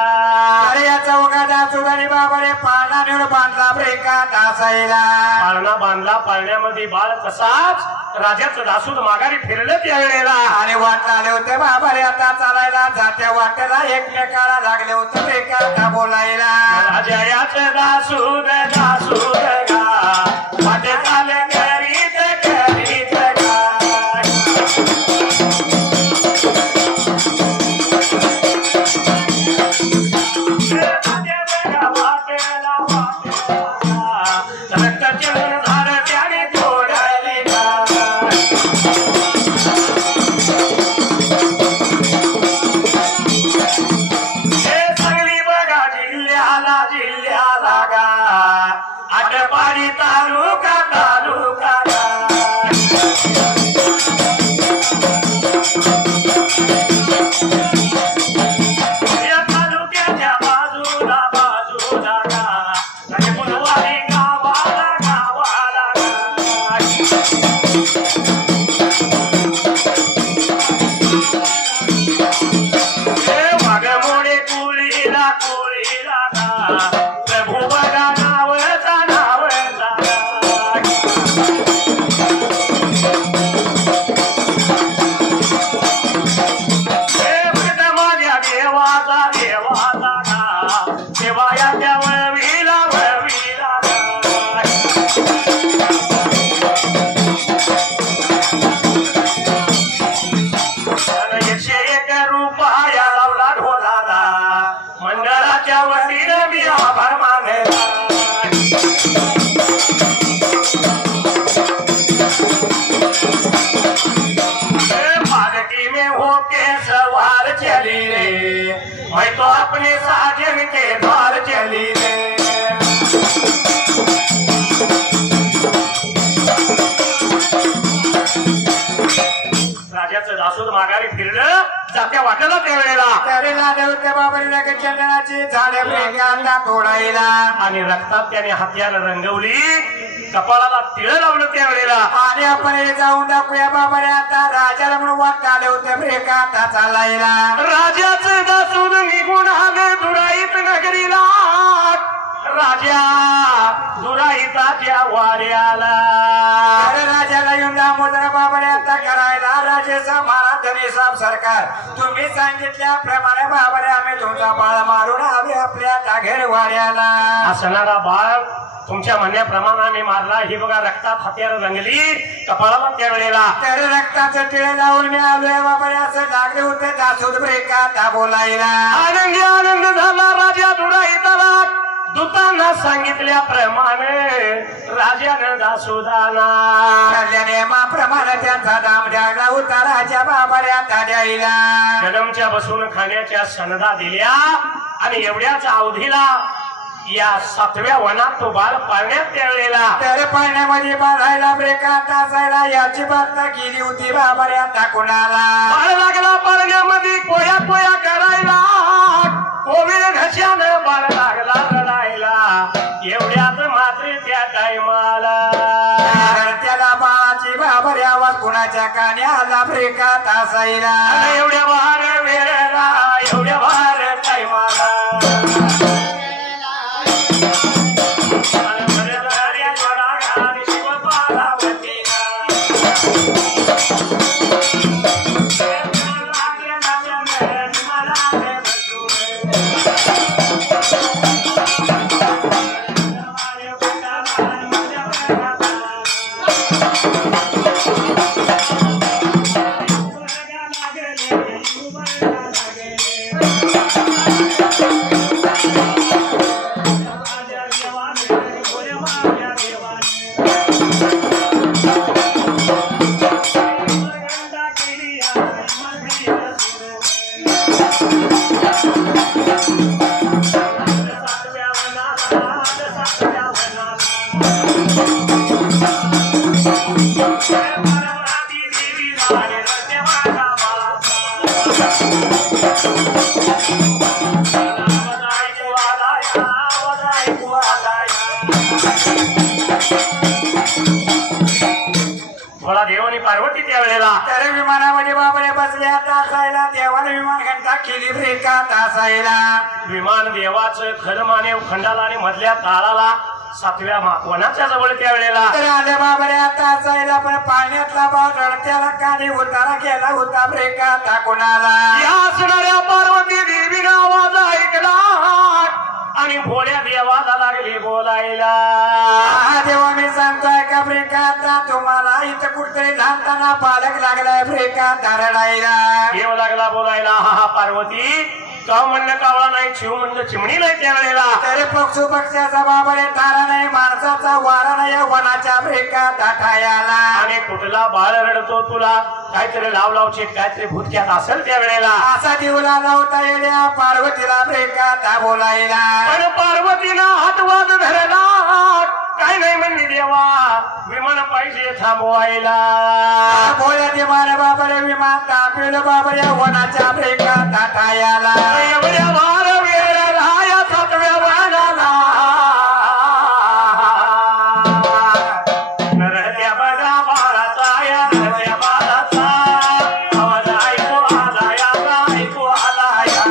अरे या चौघाचा सुधारी बाबाने पाळणा नेऊन बांधला ब्रेका तासायला. पाळणा बांधला, पाळण्यामध्ये बाळ तसाच. राजाचं दासूद माघारी फिरलं त्यावेळेला आणि वाट आले होते बाबारे आता चालायला. जात्या वाटेला एकमेकाला लागले होते ब्रेका बोलायला. राजा याचं दासूद दासूद गा वाटे चाले करीत करीत गा. आटपाडी तालुका तालुका या तालुक्याच्या बाजूला बाजूला आणि बुधवारी गावाला गावाला. वाघमोडे कुळीला कुळीला प्रभू बघा नावचा नावचा. माझ्या देवाचा देवाचा देवाया त्या वळवीला वळवीला. ₹101 लावला ढोलाला, मंडळाच्या वतीनं मी आभार मानला. पालकी में होके सवार चली रे, मैं तो अपने साजन के द्वार चली रे. राजाचं दासूद माघारी फिरलं जात्या वाटेला त्यावेळेला. तरी लागले होते बाबाने चंदनाची झाडे ब्रेका तोडायला. आणि रक्तात त्याने हत्यार रंगवली, कपाळाला तिळ लावलं त्यावेळेला. आणि आपण हे जाऊन दाखवूया बाबाने आता राजाला म्हणून वाट आले होते ब्रेका चालायला. राजाचं दासूद निघून आले दुराईत नगरीला. राजा दुराईताच्या वाऱ्याला. अरे राजाला येऊन दामोदर बाबाने आता करायला. राजेचा महाराज धनीसाब सरकार तुम्ही सांगितल्याप्रमाणे बाबाने आम्ही तुमचा बाळ मारून आले आपल्या ताघेर वाड्याला. असणारा बाळ तुमच्या म्हणण्याप्रमाणे मारला. ही बघा रक्तात हत्यार रंगली कपाळाला त्यावेळेला. तर रक्ताचं टिळे लावून मी आलोय बाबाने असं लागले होते दासूद ब्रेका बोलायला. आनंदी आनंद झाला राजा दुराईताला. दूतांना सांगितल्याप्रमाणे राजानं दासोदाला नियमाप्रमाणे त्यांचा दाम द्यायला होता. राजा बाबाने आता द्यायला. जन्मच्या बसून खाण्याच्या सनदा दिल्या आणि एवढ्याच अवधीला या 7व्या वनात तो बाळ पाळण्यात त्यावेळेला. तर पाण्यामध्ये बाळायला ब्रेका तासायला याची वार्ता केली होती बाबाने आता कुणाला. बाळ लागला पाळण्यामध्ये कोया कोया करायला. कोविड घशानं बाळ लागला रडायला. एवढ्यात मात्र त्या टायमाला त्याला बाळाची बाबारी आवाज कुणाच्या कानी आला ब्रेका तासायला. एवढ्या भार वेळेला एवढ्या भार टायमाला शिवपार्वतीला मला देव आणि पार्वती त्यावेळेला तर विमानामध्ये बाबरे बसल्या तासायला देवाने विमान घंटा केली ब्रेका तासायला विमान देवाचं खरमाने खंडाला आणि मधल्या ताळाला 7व्या वनाच्या जवळ त्यावेळेला तर आले बाबरे तासायला पण पाण्यातला बाव रडत्याला कानी उतारा केला होता ब्रेका टाकून या असणाऱ्या पार्वती देवीनं आवाज ऐकला आणि भोळ्या देवाला लागली बोलायला देवा मी सांगतोय का ब्रेका आता तुम्हाला इथं कुठतरी लहानताना पालक लागलाय ब्रेका धरडायला देव लागला बोलायला हा पार्वती काव म्हणलं कावळा नाही चिव म्हणलं चिमणी नाही त्यावेळेला तरी पक्षू पक्षाचा बाबरे तारा नाही माणसाचा वारा नाही वनाच्या ब्रेका दाठायाला आणि कुठला बाळ रडतो तुला काहीतरी लावलावचे काहीतरी भूतक्यात असेल त्यावेळेला असा दिवला लावता येण्या पार्वतीला ब्रेका दा बोलायला पण पार्वतीनं हातवाद धरला काय नाही म्हणली देवा विमान पाहिजे थांबवायला बोलत विमान बाबरे विमान तापेल बाबरे वनाच्या ब्रेका दाठायाला एवढ्या वार वेळेला या 7व्या वनाला नरहत्या बघा बाळाचा या नरहत्या बाळाचा आवाज ऐकू आला या ऐकू आला या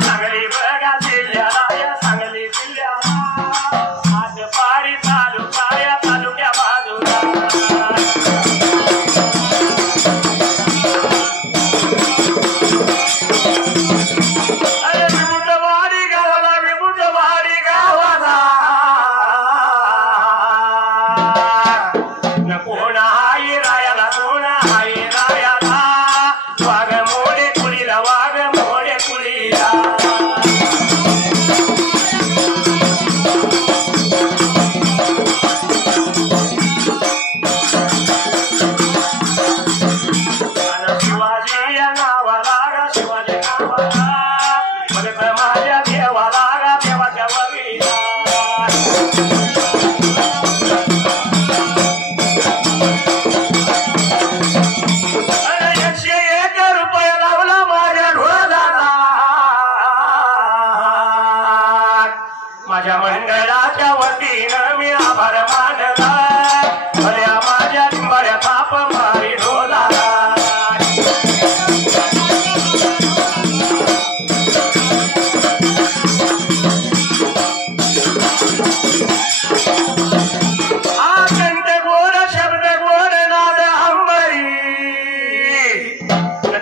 सांगली बघा जिल्ह्याला या सांगली जिल्ह्याला आज पाडी तालुका या तालुक्या बाजूला अरे विमुटवाडी गावाला विमुटवाडी गावाला न कोण हाय रायाला कोण हाय रायाला वाघ मोडे कुळीला वाघ मोडे कुळीला शिवाजी या नावाला गा शिवाजी नावाला भगत माझ्या देवाला गा देवाच्या वगीला 101 रुपये लावला माझ्या ढोलाला माझ्या मंडळाच्या वतीनं मी आभार मानला भल्या माझ्या लिंबाड्या थाप मारी ढोलाला कंठ गोड शब्द गोड नाद अंबरी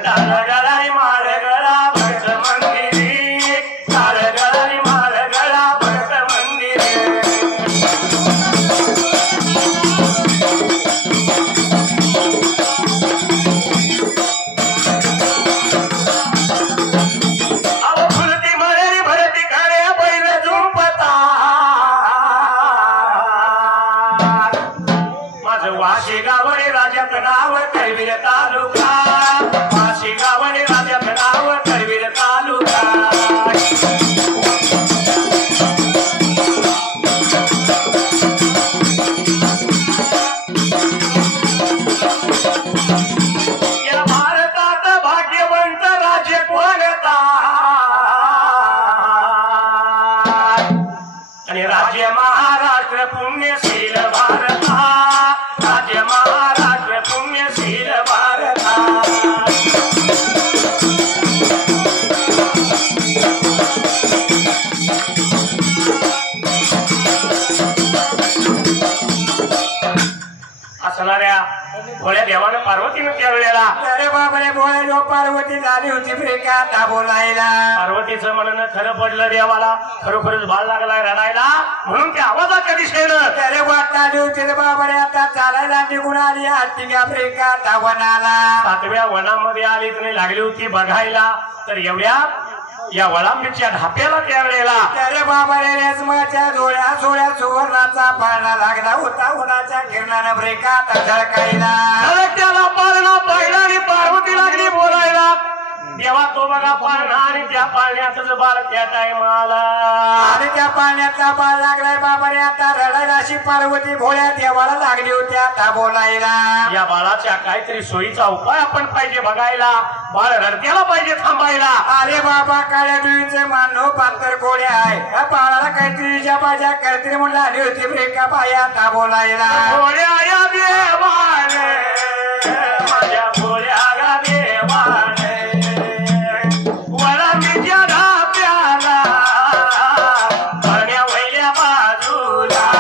टाळ गळाई माळ गळा भक्त मंदिरी टाळ गळाई माळ गळा भक्त मंदिरी अहो फुलती मळेरी भरती काळे बैल झुंपता माझं वाशी गावडे राजात नाव करवीर तालुका वाशी गावडे राजात नाव करवीर तालुका या भारतात भाग्यवंत राज्य कोणता आणि राज्य महाराष्ट्र पुण्यशील भारता राज्य महाराष्ट्र पुण्यशील भारता असणाऱ्या भोळ्या देवानं पार्वतीनं त्यावेळेला अरे बाबरे बोलायलो पार्वती झाली होती ब्रेका दा बोलायला पार्वतीचं म्हणणं खरं पडलं देवाला खरोखरच बाळ लागलाय रडायला म्हणून त्या आवाजाच्या दिशेनं अरे वाट आली होती रे बाबरे आता चालायला निघून आली आरतीच्या ब्रेका दा वनाला 7व्या वनामध्ये आली तर लागली होती बघायला तर एवढ्या या वळांबीच्या ढाप्याला त्यावेळेला अरे बाबरे रेशमाच्या जोड्या जोड्या सुवर्णाचा पाळणा लागला होता उन्हाच्या किरणानं ब्रेका झळकायला त्याला पाळणा पाहिला आणि पार्वती लागली बोलायला तेव्हा तो बघा पाळणा आणि त्या पाळण्यातच बाळ त्या टायमाला आणि त्या पाळण्यातला बाळ लागलाय बाबा रे आता रडायला अशी पार्वती भोळ्या देवाला लागली होती आता बोलायला या बाळाच्या काहीतरी सोयीचा उपाय आपण पाहिजे बघायला बाळ रडत्याला पाहिजे थांबायला अरे बाबा काळ्या डुईचे मानव पातर गोळे आहे या बाळाला काहीतरी इजा बाजा करते म्हणून आली होती ब्रेका पाया आता बोलायला भोळ्या या देवाने माझ्या भोळ्या गा देवाने वळणीच्या धाप्याला भरण्या वैल्या बाजूला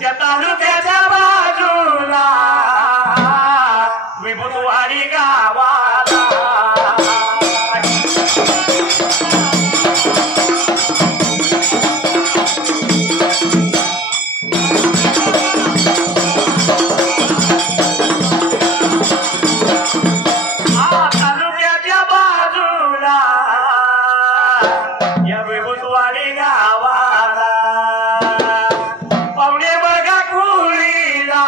त्या तालुक्याच्या बाजूला विभूतवाडी गावाला तालुक्याच्या बाजूला या विभूतवाडी गावाला पाहुणे बघा कुळीला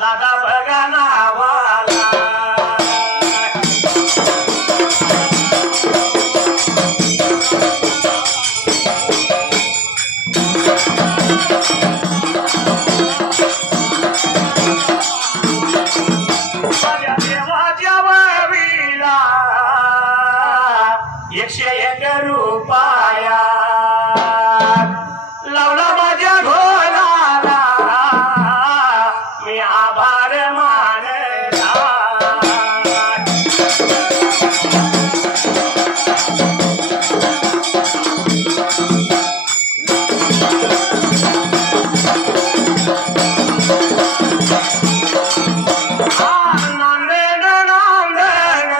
दादा बघा नावाला माझ्या देवाच्या वळवीला 101 रुपया लावला माझ्या घोडाला मी आभार मानला नांदण नांदण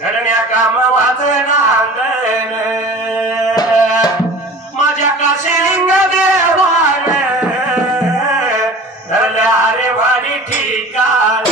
घडण्या काम वाच नांदण माझ्या काशीलिंग देवाने धरल्या रे वाडी ठिकाण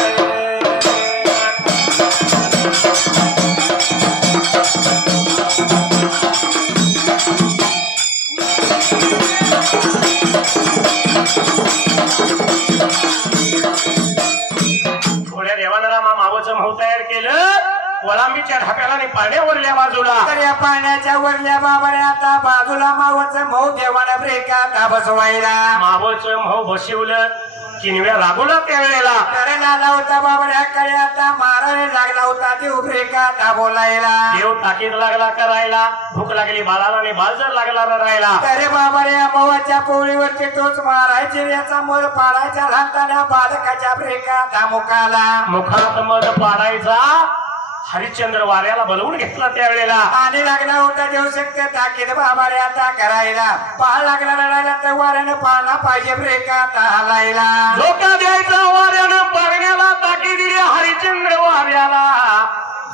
थोड्या देवानं मावचं भाऊ तयार केलं कोळंबीच्या ढाप्याला आणि पाण्यावरल्या बाजूला तर या पाण्याच्या वरल्या बाबाने आता बाजूला मावचं मऊ देवाला ब्रेका आता बसवायला मावचं भाऊ बसवलं किनव्या रागवला त्यावेळेला कारण आला होता बाबऱ्याकडे आता मारायला लागला होता ते उभे का बोलायला देव ताकीद लागला करायला भूक लागली बाळाला आणि बाळ जर लागला रडायला अरे बाबऱ्या मवाच्या पोळीवरती तोच मारायचे याचा मोर पाडायचा लहानताना बालकाच्या ब्रेका मुखाला मुखात मध पाडायचा हरिश्चंद्र वाऱ्याला बोलवून घेतला त्यावेळेला आणि लागला होता देऊ शकते ताकीद बाबारे आता करायला पाळ लागला रडायला तर वाऱ्यानं पाळला पाहिजे ब्रेका हलायला धोका द्यायचा वाऱ्यानं पाळण्याला ताकीद दिली हरिश्चंद्र वाऱ्याला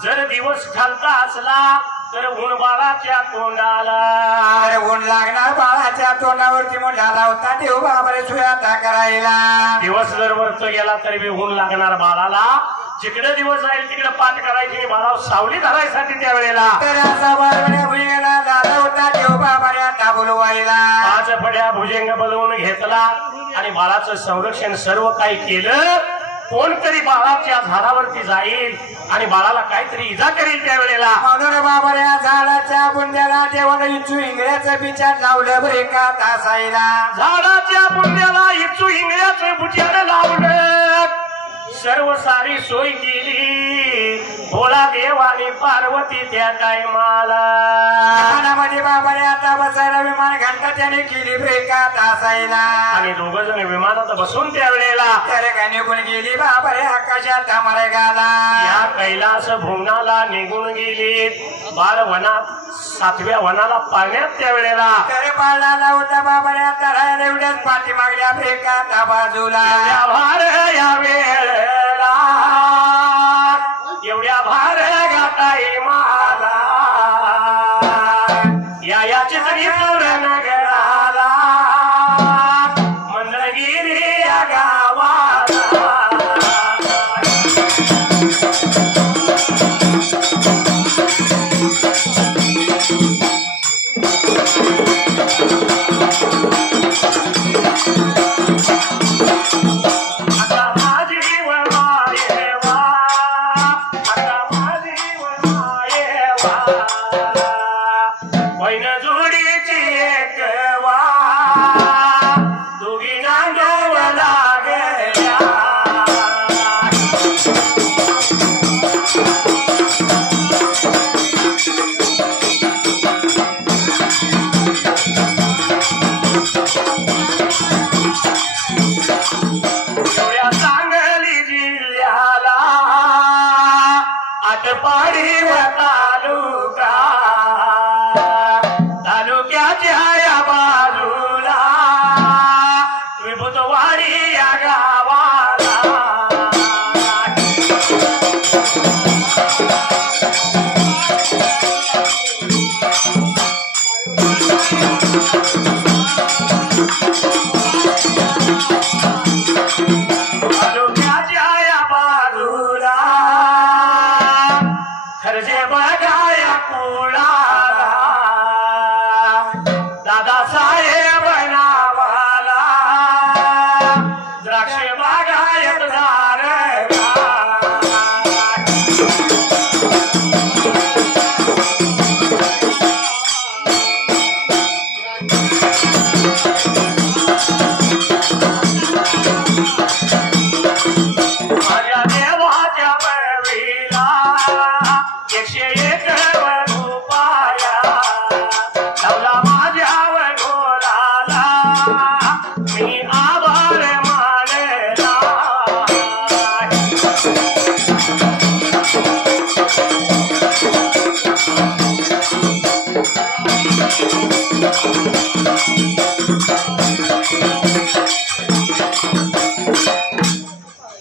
जर दिवस खालचा असला तर ऊन बाळाच्या तोंडाला अरे ऊन लागणार बाळाच्या तोंडावरती म्हणून झाला होता देव बाबारे सुयाता करायला दिवस जर वरच गेला तरी बी ऊन लागणार बाळाला जिकडे दिवस जाईल तिकडे पाठ करायची बाळावर सावली धरायसाठी त्यावेळेला तर असा बारवड्या भुजंगाला झाला होता देव बाबारे आता बोलवायला 5 फड्या भुजंग बोलवून घेतला आणि बाळाचं संरक्षण सर्व काही केलं कोणतरी बाळाच्या झाडावरती जाईल आणि बाळाला काहीतरी इजा करेल त्यावेळेला म्हणून बाबाऱ्या झाडाच्या बुंद्याला देवानं इचू इंगळ्याचं बिचार लावलं ब्रेका तासायला झाडाच्या बुंद्याला इचू हिंगळ्याचं बुचार लावलं सर्व सारी सोय केली भोळा देवानी पार्वती त्या टायमाला विमानामध्ये बाबा रे आता बसायला विमान घंटा त्याने केली ब्रेकात असायला आणि दोघ जण विमानात बसून त्यावेळेला तर काय निघून गेली बाबा रे आकाशात मारे गाला या कैलास भुवनाला निघून गेली बालवनात 7व्या वनाला पाळण्यात त्यावेळेला तर पाळला होता बाबा रे आता राहिला एवढ्याच पाठी मागल्या ब्रेकात बाजूला भार या वेळेला एवढ्या भार गाताई माला याची तरी पूर्ण नगराला मंदगिरी या गावाला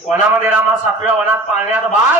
वनामध्ये रामा 7व्या वनात पाळण्यात बा